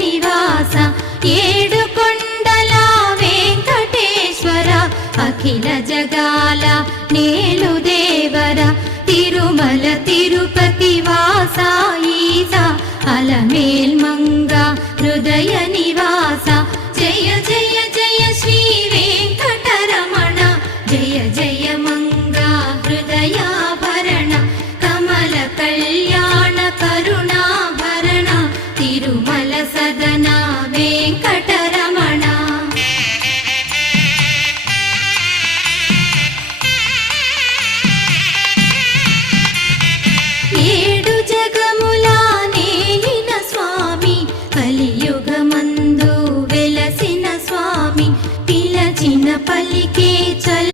నివాస ఏడు కొండల వెంకటేశ్వర అఖిల జగాల నేలు దేవర తిరుమల తిరుపతి వాస ఈస అలమేల్ మంగ హృదయ నివాస జయ జయ జయ శ్రీ వెంకటరమణ జయ జయ మంగ హృదయాభరణ కమల కళ్యాణ కరుణాభరణ తిరుమల సదన వెంకటరమణ ఏడు జగముల నేలిన స్వామి కలియుగమందు వెలసిన స్వామి పిలచిన పలికే చల్